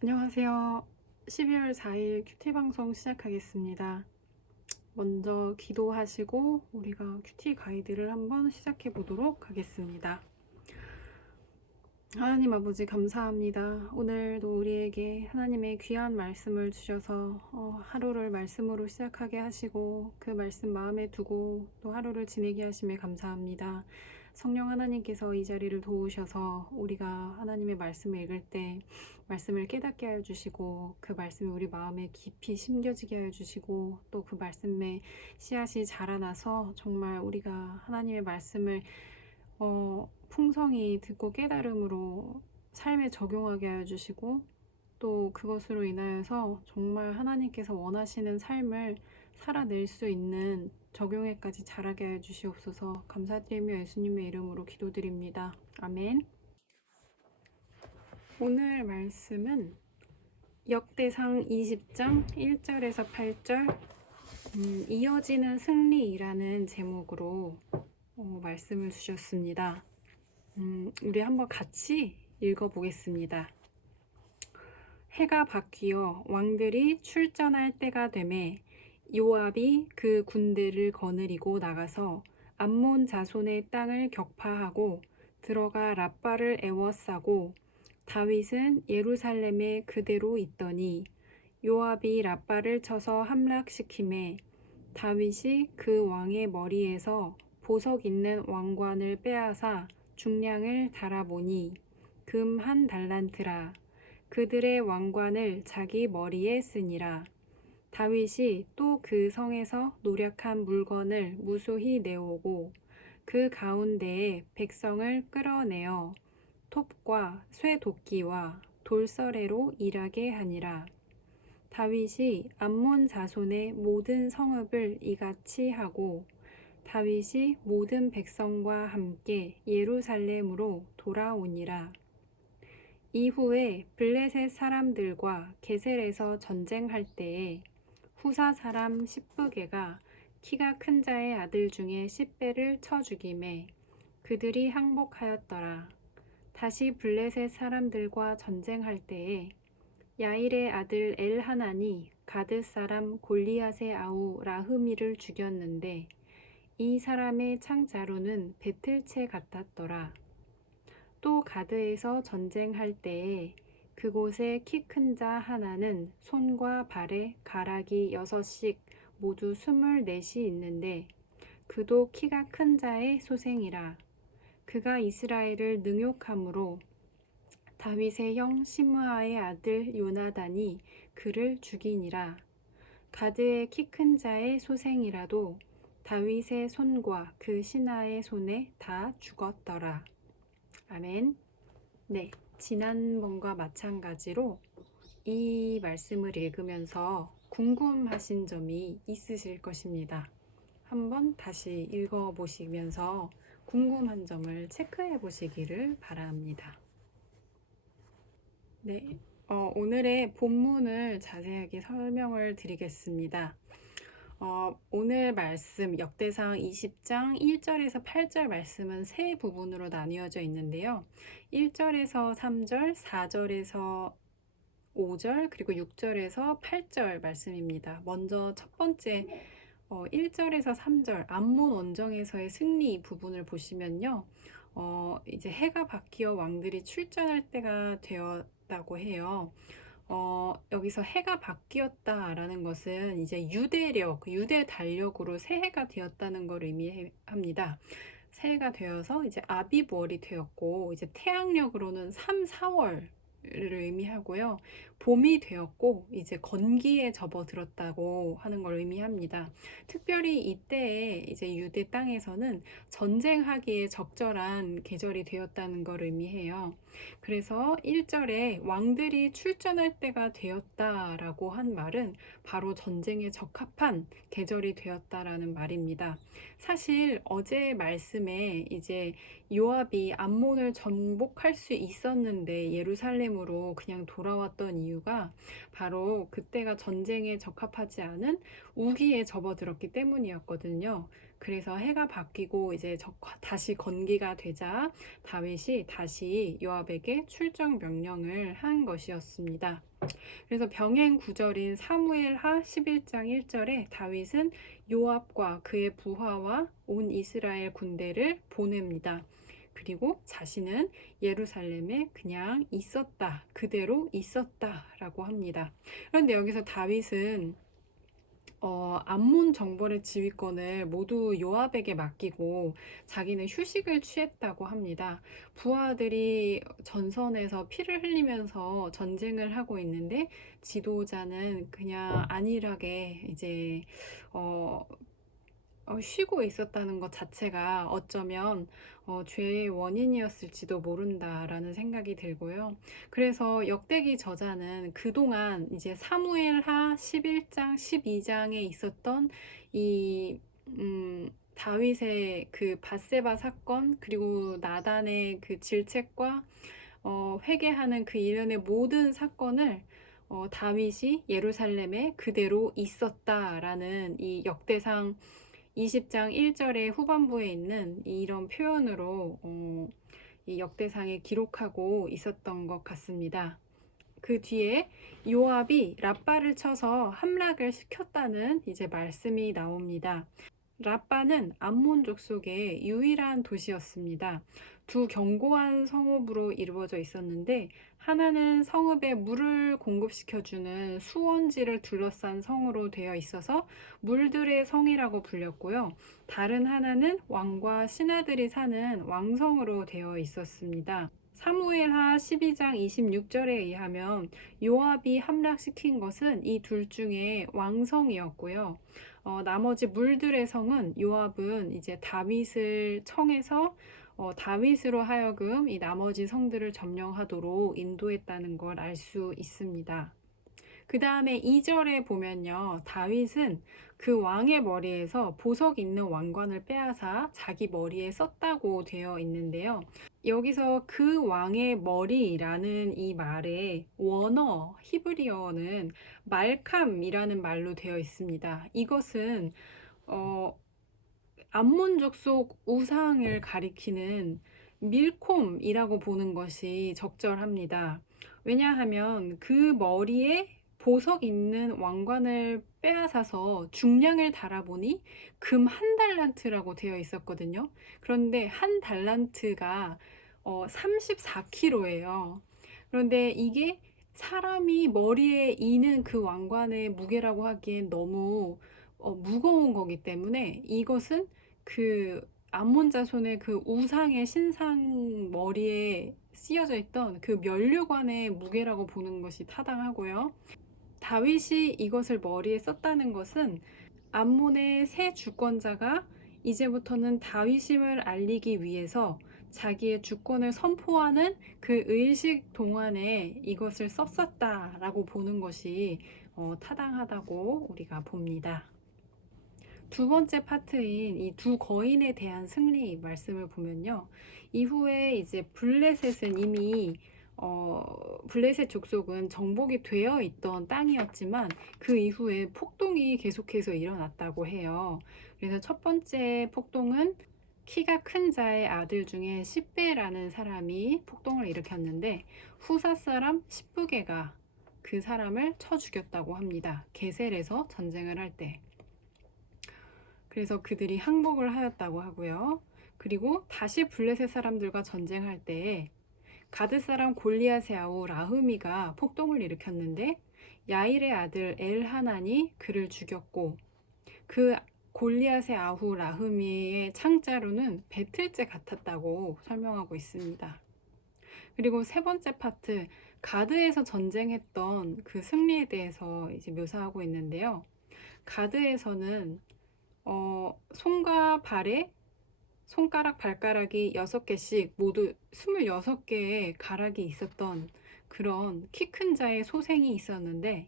안녕하세요. 12월 4일 큐티 방송 시작하겠습니다. 먼저 기도하시고 우리가 큐티 가이드를 한번 시작해 보도록 하겠습니다. 하나님 아버지 감사합니다. 오늘도 우리에게 하나님의 귀한 말씀을 주셔서 하루를 말씀으로 시작하게 하시고 그 말씀 마음에 두고 또 하루를 지내게 하심에 감사합니다. 성령 하나님께서 이 자리를 도우셔서 우리가 하나님의 말씀을 읽을 때 말씀을 깨닫게 하여 주시고 그 말씀이 우리 마음에 깊이 심겨지게 하여 주시고 또 그 말씀에 씨앗이 자라나서 정말 우리가 하나님의 말씀을 풍성히 듣고 깨달음으로 삶에 적용하게 하여 주시고 또 그것으로 인하여서 정말 하나님께서 원하시는 삶을 살아낼 수 있는 적용에까지 자라게 하여 주시옵소서. 감사드리며 예수님의 이름으로 기도드립니다. 아멘. 오늘 말씀은 역대상 20장 1절에서 8절 이어지는 승리라는 제목으로 말씀을 주셨습니다. 우리 한번 같이 읽어보겠습니다. 해가 바뀌어 왕들이 출전할 때가 되매 요압이 그 군대를 거느리고 나가서 암몬 자손의 땅을 격파하고 들어가 랍바를 에워싸고 다윗은 예루살렘에 그대로 있더니 요압이 랍바를 쳐서 함락시키매 다윗이 그 왕의 머리에서 보석 있는 왕관을 빼앗아 중량을 달아보니 금 1달란트라. 그들의 왕관을 자기 머리에 쓰니라. 다윗이 또 그 성에서 노력한 물건을 무수히 내오고 그 가운데에 백성을 끌어내어 톱과 쇠도끼와 돌서래로 일하게 하니라. 다윗이 암몬 자손의 모든 성읍을 이같이 하고 다윗이 모든 백성과 함께 예루살렘으로 돌아오니라. 이후에 블레셋 사람들과 게셀에서 전쟁할 때에 후사 사람 십부게가 키가 큰 자의 아들 중에 십배를 쳐 죽이매 그들이 항복하였더라. 다시 블레셋 사람들과 전쟁할 때에 야일의 아들 엘하난이 가드 사람 골리앗의 아우 라흐미를 죽였는데 이 사람의 창자루는 배틀채 같았더라. 또 가드에서 전쟁할 때에 그곳에 키 큰 자 하나는 손과 발에 가락이 6씩 모두 24이 있는데 그도 키가 큰 자의 소생이라. 그가 이스라엘을 능욕함으로 다윗의 형 시므아의 아들 요나단이 그를 죽이니라. 가드의 키 큰 자의 소생이라도 다윗의 손과 그 신하의 손에 다 죽었더라. 아멘. 네, 지난번과 마찬가지로 이 말씀을 읽으면서 궁금하신 점이 있으실 것입니다. 한번 다시 읽어보시면서 궁금한 점을 체크해 보시기를 바랍니다. 네, 오늘의 본문을 자세하게 설명을 드리겠습니다. 오늘 말씀 역대상 20장 1절에서 8절 말씀은 세 부분으로 나뉘어져 있는데요. 1절에서 3절, 4절에서 5절, 그리고 6절에서 8절 말씀입니다. 먼저 첫 번째 1절에서 3절 암몬 원정에서의 승리 부분을 보시면요. 이제 해가 바뀌어 왕들이 출전할 때가 되었다고 해요. 여기서 해가 바뀌었다라는 것은 이제 유대력, 유대 달력으로 새해가 되었다는 걸 의미합니다. 새해가 되어서 이제 아비월이 되었고 이제 태양력으로는 3, 4월을 의미하고요. 봄이 되었고 이제 건기에 접어들었다고 하는 걸 의미합니다. 특별히 이때에 이제 유대 땅에서는 전쟁하기에 적절한 계절이 되었다는 걸 의미해요. 그래서 1절에 왕들이 출전할 때가 되었다라고 한 말은 바로 전쟁에 적합한 계절이 되었다라는 말입니다. 사실 어제 말씀에 이제 요압이 암몬을 정복할 수 있었는데 예루살렘으로 그냥 돌아왔던 이유가 바로 그때가 전쟁에 적합하지 않은 우기에 접어들었기 때문이었거든요. 그래서 해가 바뀌고 이제 다시 건기가 되자 다윗이 다시 요압에게 출정 명령을 한 것이었습니다. 그래서 병행 구절인 사무엘하 11장 1절에 다윗은 요압과 그의 부하와 온 이스라엘 군대를 보냅니다. 그리고 자신은 예루살렘에 그냥 있었다, 그대로 있었다 라고 합니다. 그런데 여기서 다윗은 암몬 정벌의 지휘권을 모두 요압에게 맡기고 자기는 휴식을 취했다고 합니다. 부하들이 전선에서 피를 흘리면서 전쟁을 하고 있는데 지도자는 그냥 안일하게 이제 쉬고 있었다는 것 자체가 어쩌면 죄의 원인이었을지도 모른다라는 생각이 들고요. 그래서 역대기 저자는 그동안 이제 사무엘하 11장, 12장에 있었던 이 다윗의 그 밧세바 사건, 그리고 나단의 그 질책과 회개하는 그 일련의 모든 사건을 다윗이 예루살렘에 그대로 있었다라는 이 역대상 20장 1절의 후반부에 있는 이런 표현으로 이 역대상에 기록하고 있었던 것 같습니다. 그 뒤에 요압이 랍바를 쳐서 함락을 시켰다는 이제 말씀이 나옵니다. 랍바는 암몬 족속의 유일한 도시였습니다. 두 견고한 성읍으로 이루어져 있었는데 하나는 성읍에 물을 공급시켜주는 수원지를 둘러싼 성으로 되어 있어서 물들의 성이라고 불렸고요. 다른 하나는 왕과 신하들이 사는 왕성으로 되어 있었습니다. 사무엘하 12장 26절에 의하면 요압이 함락시킨 것은 이 둘 중에 왕성이었고요. 나머지 물들의 성은 요압은 이제 다윗을 청해서 다윗으로 하여금 이 나머지 성들을 점령하도록 인도했다는 걸 알 수 있습니다. 그 다음에 2절에 보면요, 다윗은 그 왕의 머리에서 보석 있는 왕관을 빼앗아 자기 머리에 썼다고 되어 있는데요. 여기서 그 왕의 머리라는 이 말의 원어 히브리어는 말캄이라는 말로 되어 있습니다. 이것은 암몬 족속 우상을 가리키는 밀콤이라고 보는 것이 적절합니다. 왜냐하면 그 머리에 보석 있는 왕관을 빼앗아서 중량을 달아보니 금 한 달란트라고 되어 있었거든요. 그런데 한 달란트가 34kg예요. 그런데 이게 사람이 머리에 이는 그 왕관의 무게라고 하기엔 너무 무거운 거기 때문에 이것은 그 암몬 자손의 그 우상의 신상 머리에 씌어져 있던 그 면류관의 무게라고 보는 것이 타당하고요. 다윗이 이것을 머리에 썼다는 것은 암몬의 새 주권자가 이제부터는 다윗임을 알리기 위해서 자기의 주권을 선포하는 그 의식 동안에 이것을 썼었다라고 보는 것이 타당하다고 우리가 봅니다. 두 번째 파트인 이 두 거인에 대한 승리 말씀을 보면요. 이후에 이제 블레셋은 이미 블레셋 족속은 정복이 되어 있던 땅이었지만 그 이후에 폭동이 계속해서 일어났다고 해요. 그래서 첫 번째 폭동은 키가 큰 자의 아들 중에 십베라는 사람이 폭동을 일으켰는데 후사 사람 십부게가 그 사람을 쳐 죽였다고 합니다. 게셀에서 전쟁을 할 때. 그래서 그들이 항복을 하였다고 하고요. 그리고 다시 블레셋 사람들과 전쟁할 때에 가드 사람 골리앗의 아우 라흐미가 폭동을 일으켰는데 야일의 아들 엘하난이 그를 죽였고 그 골리앗의 아우 라흐미의 창자루는 배틀째 같았다고 설명하고 있습니다. 그리고 세 번째 파트 가드에서 전쟁했던 그 승리에 대해서 이제 묘사하고 있는데요. 가드에서는 손과 발에 손가락, 발가락이 6개씩 모두 26개의 가락이 있었던 그런 키 큰 자의 소생이 있었는데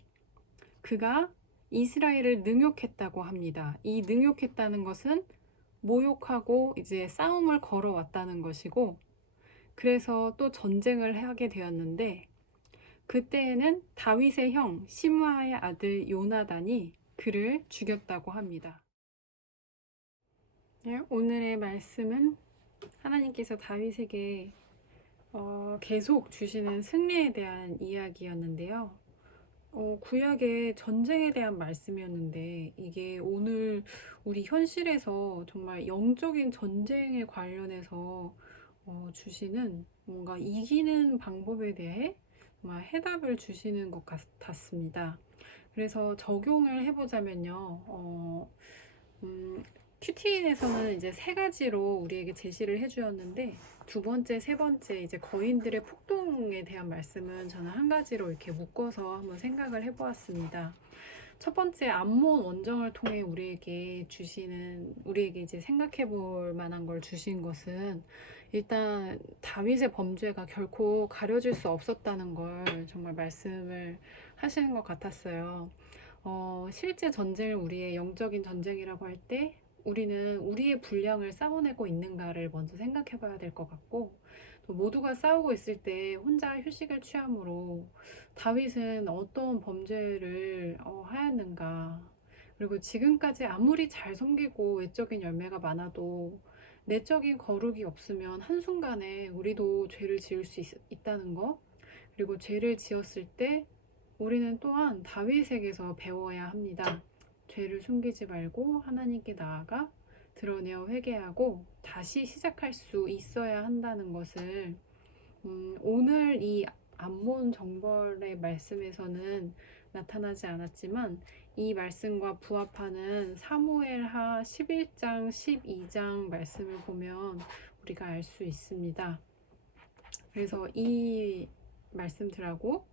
그가 이스라엘을 능욕했다고 합니다. 이 능욕했다는 것은 모욕하고 이제 싸움을 걸어왔다는 것이고 그래서 또 전쟁을 하게 되었는데 그때에는 다윗의 형 시므아의 아들 요나단이 그를 죽였다고 합니다. 네, 오늘의 말씀은 하나님께서 다윗에게 계속 주시는 승리에 대한 이야기였는데요. 구약의 전쟁에 대한 말씀이었는데 이게 오늘 우리 현실에서 정말 영적인 전쟁에 관련해서 주시는 뭔가 이기는 방법에 대해 정말 해답을 주시는 것 같았습니다. 그래서 적용을 해보자면요. 큐티인에서는 이제 세 가지로 우리에게 제시를 해주었는데 두 번째, 세 번째 이제 거인들의 폭동에 대한 말씀은 저는 한 가지로 이렇게 묶어서 한번 생각을 해보았습니다. 첫 번째 암몬 원정을 통해 우리에게 이제 생각해 볼 만한 걸 주신 것은 일단 다윗의 범죄가 결코 가려질 수 없었다는 걸 정말 말씀을 하시는 것 같았어요. 실제 전쟁을 우리의 영적인 전쟁이라고 할 때 우리는 우리의 분량을 싸워내고 있는가를 먼저 생각해 봐야 될 것 같고, 또 모두가 싸우고 있을 때 혼자 휴식을 취함으로 다윗은 어떤 범죄를 하였는가, 그리고 지금까지 아무리 잘 섬기고 외적인 열매가 많아도 내적인 거룩이 없으면 한순간에 우리도 죄를 지을 수 있다는 거, 그리고 죄를 지었을 때 우리는 또한 다윗에게서 배워야 합니다. 죄를 숨기지 말고 하나님께 나아가 드러내어 회개하고 다시 시작할 수 있어야 한다는 것을 오늘 이 암몬 정벌의 말씀에서는 나타나지 않았지만 이 말씀과 부합하는 사무엘하 11장 12장 말씀을 보면 우리가 알 수 있습니다. 그래서 이 말씀들하고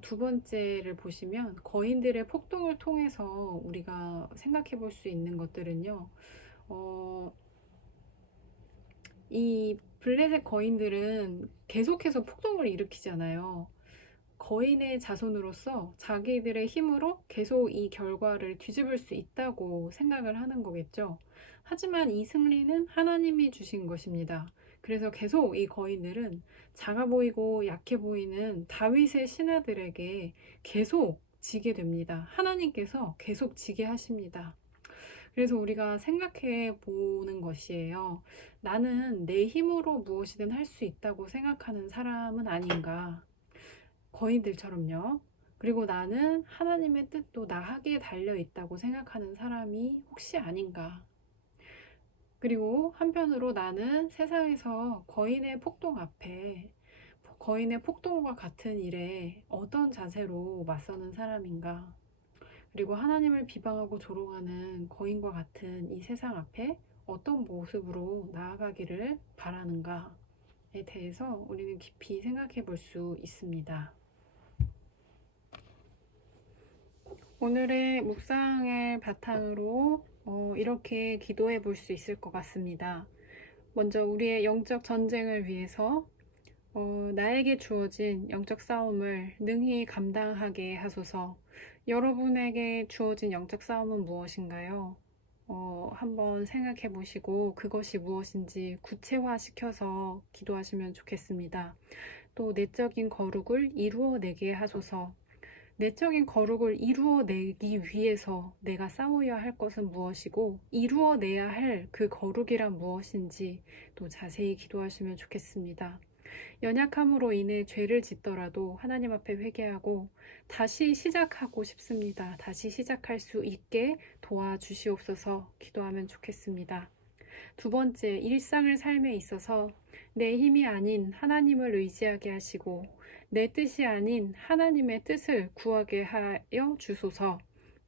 두 번째를 보시면 거인들의 폭동을 통해서 우리가 생각해 볼 수 있는 것들은요. 이 블레셋 거인들은 계속해서 폭동을 일으키잖아요. 거인의 자손으로서 자기들의 힘으로 계속 이 결과를 뒤집을 수 있다고 생각을 하는 거겠죠. 하지만 이 승리는 하나님이 주신 것입니다. 그래서 계속 이 거인들은 작아 보이고 약해 보이는 다윗의 신하들에게 계속 지게 됩니다. 하나님께서 계속 지게 하십니다. 그래서 우리가 생각해 보는 것이에요. 나는 내 힘으로 무엇이든 할 수 있다고 생각하는 사람은 아닌가? 거인들처럼요. 그리고 나는 하나님의 뜻도 나하기에 달려 있다고 생각하는 사람이 혹시 아닌가? 그리고 한편으로 나는 세상에서 거인의 폭동 앞에 거인의 폭동과 같은 일에 어떤 자세로 맞서는 사람인가? 그리고 하나님을 비방하고 조롱하는 거인과 같은 이 세상 앞에 어떤 모습으로 나아가기를 바라는가에 대해서 우리는 깊이 생각해 볼 수 있습니다. 오늘의 묵상을 바탕으로 이렇게 기도해 볼 수 있을 것 같습니다. 먼저 우리의 영적 전쟁을 위해서 나에게 주어진 영적 싸움을 능히 감당하게 하소서. 여러분에게 주어진 영적 싸움은 무엇인가요? 한번 생각해 보시고 그것이 무엇인지 구체화시켜서 기도하시면 좋겠습니다. 또 내적인 거룩을 이루어내게 하소서. 내적인 거룩을 이루어내기 위해서 내가 싸워야 할 것은 무엇이고 이루어내야 할 그 거룩이란 무엇인지 또 자세히 기도하시면 좋겠습니다. 연약함으로 인해 죄를 짓더라도 하나님 앞에 회개하고 다시 시작하고 싶습니다. 다시 시작할 수 있게 도와주시옵소서 기도하면 좋겠습니다. 두 번째, 일상을 삶에 있어서 내 힘이 아닌 하나님을 의지하게 하시고 내 뜻이 아닌 하나님의 뜻을 구하게 하여 주소서.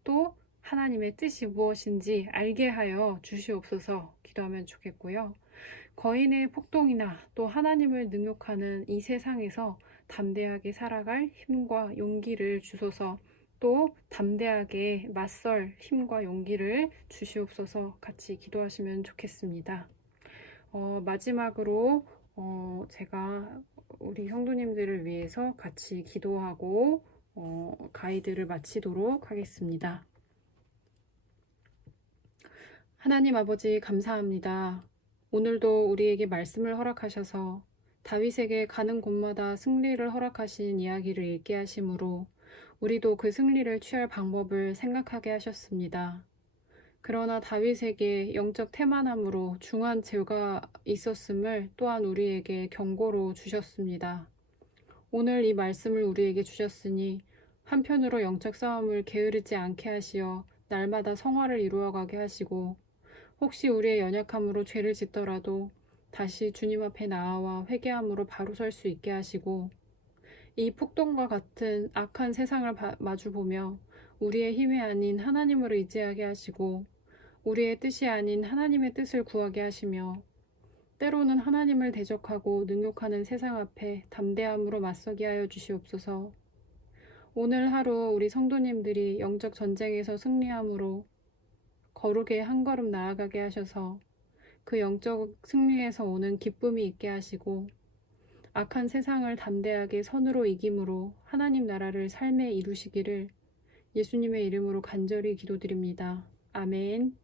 또 하나님의 뜻이 무엇인지 알게 하여 주시옵소서 기도하면 좋겠고요. 거인의 폭동이나 또 하나님을 능욕하는 이 세상에서 담대하게 살아갈 힘과 용기를 주소서. 또 담대하게 맞설 힘과 용기를 주시옵소서 같이 기도하시면 좋겠습니다. 마지막으로 제가 우리 성도님들을 위해서 같이 기도하고 가이드를 마치도록 하겠습니다. 하나님 아버지 감사합니다. 오늘도 우리에게 말씀을 허락하셔서 다윗에게 가는 곳마다 승리를 허락하신 이야기를 읽게 하심으로 우리도 그 승리를 취할 방법을 생각하게 하셨습니다. 그러나 다윗에게 영적 태만함으로 중한 죄가 있었음을 또한 우리에게 경고로 주셨습니다. 오늘 이 말씀을 우리에게 주셨으니 한편으로 영적 싸움을 게으르지 않게 하시어 날마다 성화를 이루어가게 하시고 혹시 우리의 연약함으로 죄를 짓더라도 다시 주님 앞에 나아와 회개함으로 바로 설 수 있게 하시고 이 폭동과 같은 악한 세상을 마주보며 우리의 힘이 아닌 하나님을 의지하게 하시고 우리의 뜻이 아닌 하나님의 뜻을 구하게 하시며 때로는 하나님을 대적하고 능욕하는 세상 앞에 담대함으로 맞서게 하여 주시옵소서. 오늘 하루 우리 성도님들이 영적 전쟁에서 승리함으로 거룩에 한 걸음 나아가게 하셔서 그 영적 승리에서 오는 기쁨이 있게 하시고 악한 세상을 담대하게 선으로 이김으로 하나님 나라를 삶에 이루시기를 예수님의 이름으로 간절히 기도드립니다. 아멘.